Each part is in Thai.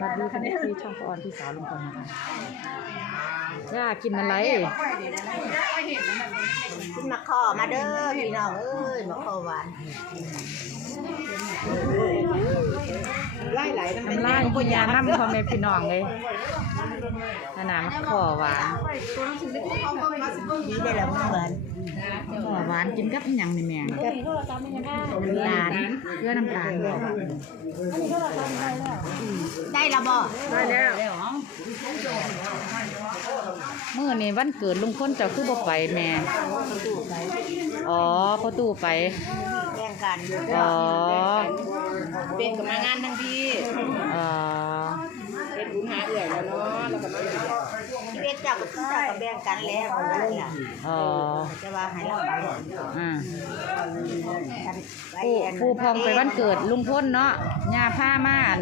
มาดูคุณพี่ช่องออนพี่สาวลุงพลนะคะย่ากินอะไรกินมะขอมาเด้อพี่น้องเอ้ยมะขอหวาน ไล่ไหลน้ำลายกินยาน้ำพ่อแม่พี่น้องเลยขนาดมะขอหวานนี่ได้แล้วเหมือนมะขอหวานกินกับอิหยังนี่แม่กับหลานเกลือน้ำตาลบ่ได้และบ่ได้แล้วมื้อนี้วันเกิดลุงพลเจ้าคือบ่ไปแม่ อ๋อพ่อตู้ไปแบ่ง กันอ๋อ เป็นกับมางานทั้งพี่อ๋อเป็นบุญหาเอื่อยแล้วเนาะแล้วก็มาชีวิตเจ้ากับเจ้าก็แบ่งกันแล้วนั่นล่ะอ๋อจะว่าให้เราไปอ่ากันไปผู้ผู้พองไปวันเกิดลุงพ้นเนาะยาผ้ามาอัน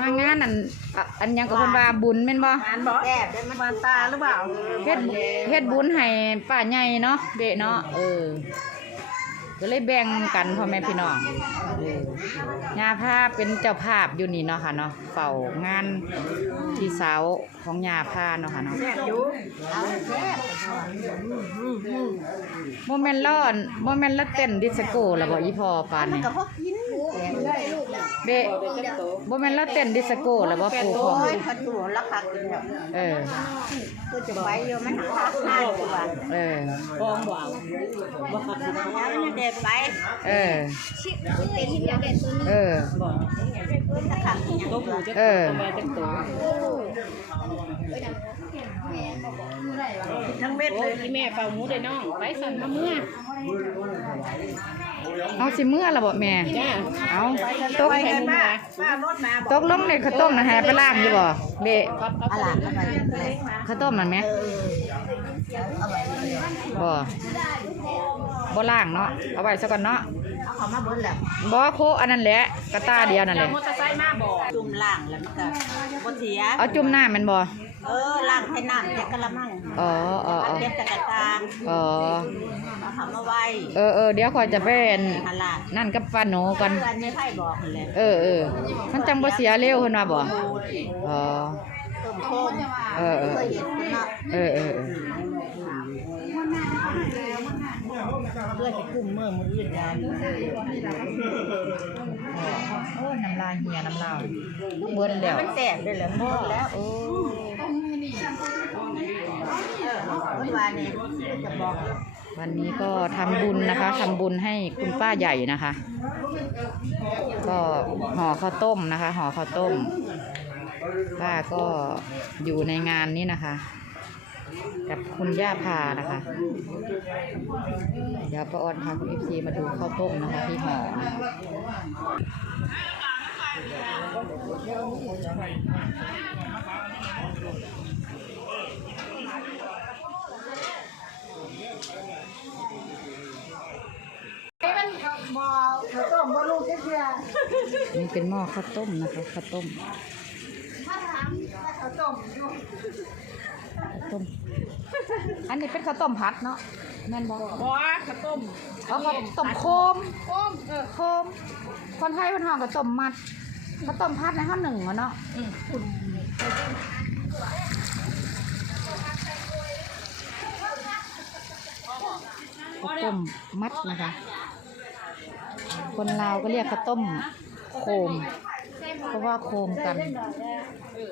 มางานอันอะอันหยังกับเพิ่นว่าบุญแม่นบ่แซ่บได้มันตาหรือเปล่าเฮ็ดเฮ็ดบุญให้ป้าใหญ่เนาะเบะเนาะเออ ก็เลยแบ่งกันพ่อแม่พี่น้องงาภาพเป็นเจ้าภาพอยู่นี่เนาะค่ะเนาะเฝ้างานที่เสาของงาผ้าเนาะค่ะเนาะโมเมนต์ร้อนโมเมนต์ละเต้นดิสโก้แล้วบ่อีพอปานเนนี่ก็พอกิน เบะโมเมนต์ละเต้นดิสโก้แล้วบ่ปูพโอ้องยพันตัวราคากินแบบเออ คือจะไปอยู่มันห้าห้าตัวบาทเออบองบ่าวบ่แล้วมันเด็ดไปเออ เต็มอยากเด็ดตัวนี้เออราคากินอย่างตัวเออทั้งเม็ดเลยที่แม่เป่าหมูได้น้อง ไปสั่นมาเมื่อ เอาสิเมื่อละบ่แม่จ้าเอาตกไปกันมาป้ารถมาตกลงในข้าวต้มนะฮะไปล้างอยู่บ่เบะครับครับอะไรอะไรข้าวต้มมันไหมเอาไว้บ่บ่ล้างเนาะเอาไว้ซะก่อนเนาะเอาเขามาเบิ้ลแล้วบ่โคอันนั้นแหละกระตาเดียวนั่นแหละมอเตอร์ไซค์มาบอกจุ่มล่างแล้วมันก็บ่เสียเอาจุ่มน้ำแมันบ่เออล่างให้น้ำแค่กะละมัง อ๋ออ๋ออัอ๋นอเก็บจากกระตาอ๋อเอาเขามาไว้เออเออเดี๋ยวขอยจะไปอั่นหาลาดนั่นกับป้าหนูก่อนเพื่อนไม่ไพ่บอกเลยเออเออมันจังบ่เสียเร็วเพิ่นว่าบ่อ๋อต้มโคมเออเออเคยเห็นเนาะเออเออเออเพื่อจะคุ้มเมื่อมืออื่นกันโอ้ยน้ำลายเหี่ยน้ำลายเบิ่นแล้วมันแสบด้วยเหรอหมดแล้วโอ้เมื่อ วันนี้ก็ทำบุญนะคะทำบุญให้คุณป้าใหญ่นะคะ ก็ห่อข้าวต้มนะคะห่อข้าวต้ม ป้าก็อยู่ในงานนี้นะคะ กับคุณย่าพานะคะ เดี๋ยวป้าออนพาคุณเอฟซีมาดูข้าวต้มนะคะที่ห่อนะต้มบ่ลูกเชื่อ นี่เป็นหม้อข้าวต้มนะคะข้าวต้มเขาต้มอยู่ข้าวต้มอันนี้เป็นข้าวต้มพัดเนาะแม่นบอกบอข้าวต้มเอาข้าวต้มโคมโคมเออโคม คนไทยคนห้องก็ต้มมัดข้าวต้มพัดในห้าหนึ่งอะเนาะ ข้าวต้มมัดนะคะ คนลาวก็เรียกข้าวต้มโคม เพราะว่าโคมกัน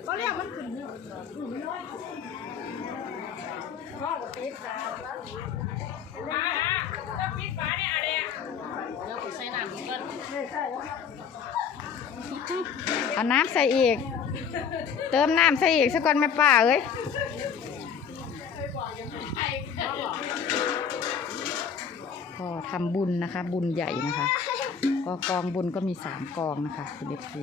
ก็เรียกมันขึ้นอ่าอ่าจะปิดฝาเนี่ยอะไรอะเดี๋ยวไปใส่น้ำก่อนเอาน้ำใส่อีก เติมน้ำใส่อีกสักก่อนแม่ป้าเอ้ย ทำบุญนะคะ บุญใหญ่นะคะ ก็กองบุญก็มีสามกองนะคะคุณเอฟซี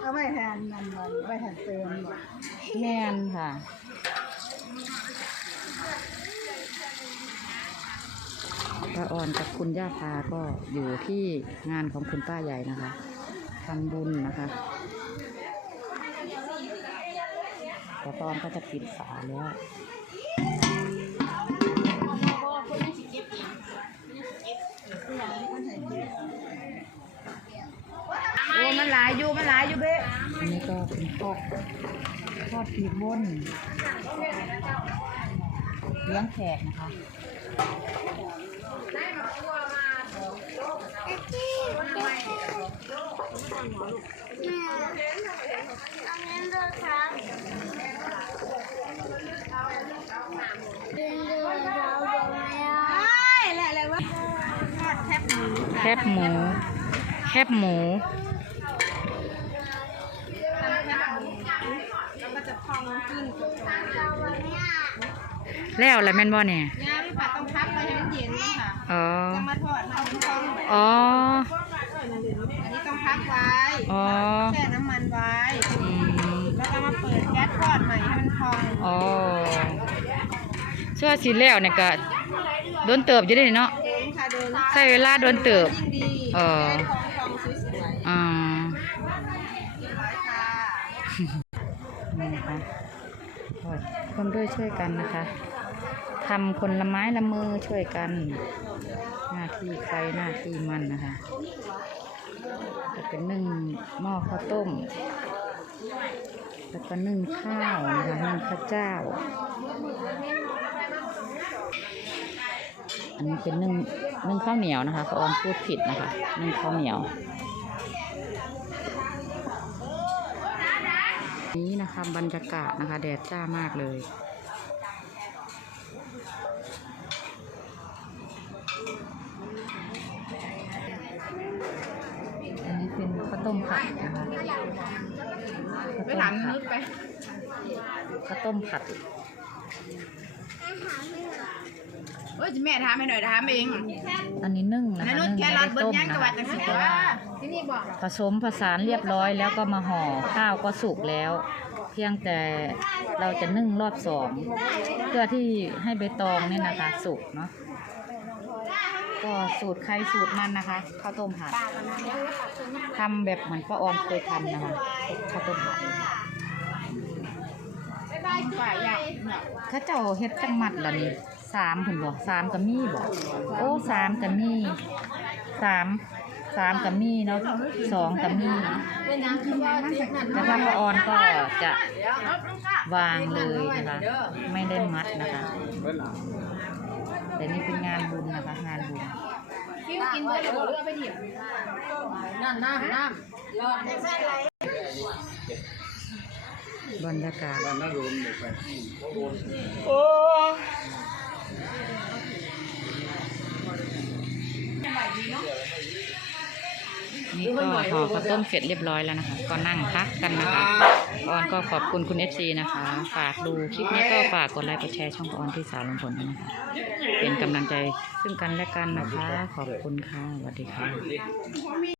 เอาไว้แทนนั่นมันไว้แทนเติมแม่นค่ะป้าออนกับคุณย่าพาก็อยู่ที่งานของคุณป้าใหญ่นะคะทำบุญนะคะ กระต้อนก็จะปิดฝาแล้วโอ้มันหลายอยู่มันหลายอยู่เบ้อันนี้ก็เป็นอกทอดปีบนเลี้ยงแขกนะคะได้มาตัวมา อะไรวะทอดแคบหมูแคบหมูแคบหมูแล้วก็จะพองขึ้นแล้วอะไรแม่นบ่เนี่ยเนี่ยพี่ผัดต้องพักไว้ให้มันเย็นนะคะอ๋อ จะมาทอดมันเป็นพองแบบอ๋ออันนี้ต้อง พักไว้อ๋อ แช่น้ำมันไว้ อืมแล้วก็มาเปิดแก๊สทอดใหม่ให้มันพองอ๋อเชื่อสิแล้วเนี่ยก็โดนเติบอยู่เด้เนาะเองค่ะเดินใช้เวลาโดนเติบ ยิ่งดีเออได้ทองทองสวยๆอ่าเรียบร้อยค่ะ นี่นะคะก็ร่วมด้วยช่วยกันนะคะทำคนละไม้ละมือช่วยกัน หน้าที่ใครหน้าที่มันนะคะ จะเป็นนึ่งหม้อข้าวต้ม แล้วก็นึ่งข้าวนะคะนึ่งข้าวเจ้า อันนี้เป็นนึ่งนึ่งข้าวเหนียวนะคะเขาออนพูดผิดนะคะ นึ่งข้าวเหนียว นี้นะคะบรรยากาศนะคะแดดจ้ามากเลย ข้าวต้มผัดนะคะข้าวต้มผัดข้าวต้มผัดเอ้ยแม่ถามให้หน่อยถามเองอันนี้นึ่งนะคะนั่นนึ่งแค่ไม่รัได้ดเบิ้ลต้มย่างนะจังหวัคะดจังสิเพราะว่าที่นี่บอกผสมผสานเรียบร้อยแล้วก็มาห่อข้าวก็สุกแล้ว เพียงแต่เราจะนึ่งรอบสองเพื่อที่ให้ใบตองเนี่ยนะคะสุกเนาะ ก็สูตรใครสูตรมันนะคะข้าวต้มผัดทำแบบเหมือนป้าออนเคยทำนะคะข้าวต้มผัดฝ่ายอยากข้าเจ้าเฮ็ดจังมัดละนี่สามผุนบ่สามกัมี่บ่โอ้สามกัมี่สามสามกัมี่เนาะสองกัมี่เป็นยังคือว่าติ๊กนั่นแล้วถ้าป้าออนก็จะวางเลยนะคะ ไม่ได้มัดนะคะ แต่นี่เป็นงานบุญนะคะ งานบุญคิ้วกินเพื่อเดี๋ยวเลือกไปเถียนั่นน้ำน้ำรอดบรรยากาศนี่ ก็ห่อข้าวต้มเสร็จเรียบร้อยแล้วนะคะ ก็นั่งพักกันนะคะออนก็ขอบคุณคุณ FC นะคะ ฝากดูคลิปนี้ก็ฝากกดไลค์กดแชร์ช่องออนที่สาวลงผลด้วยนะคะ เป็นกำลังใจซึ่งกันและกันนะคะ ขอบคุณค่ะสวัสดีค่ะ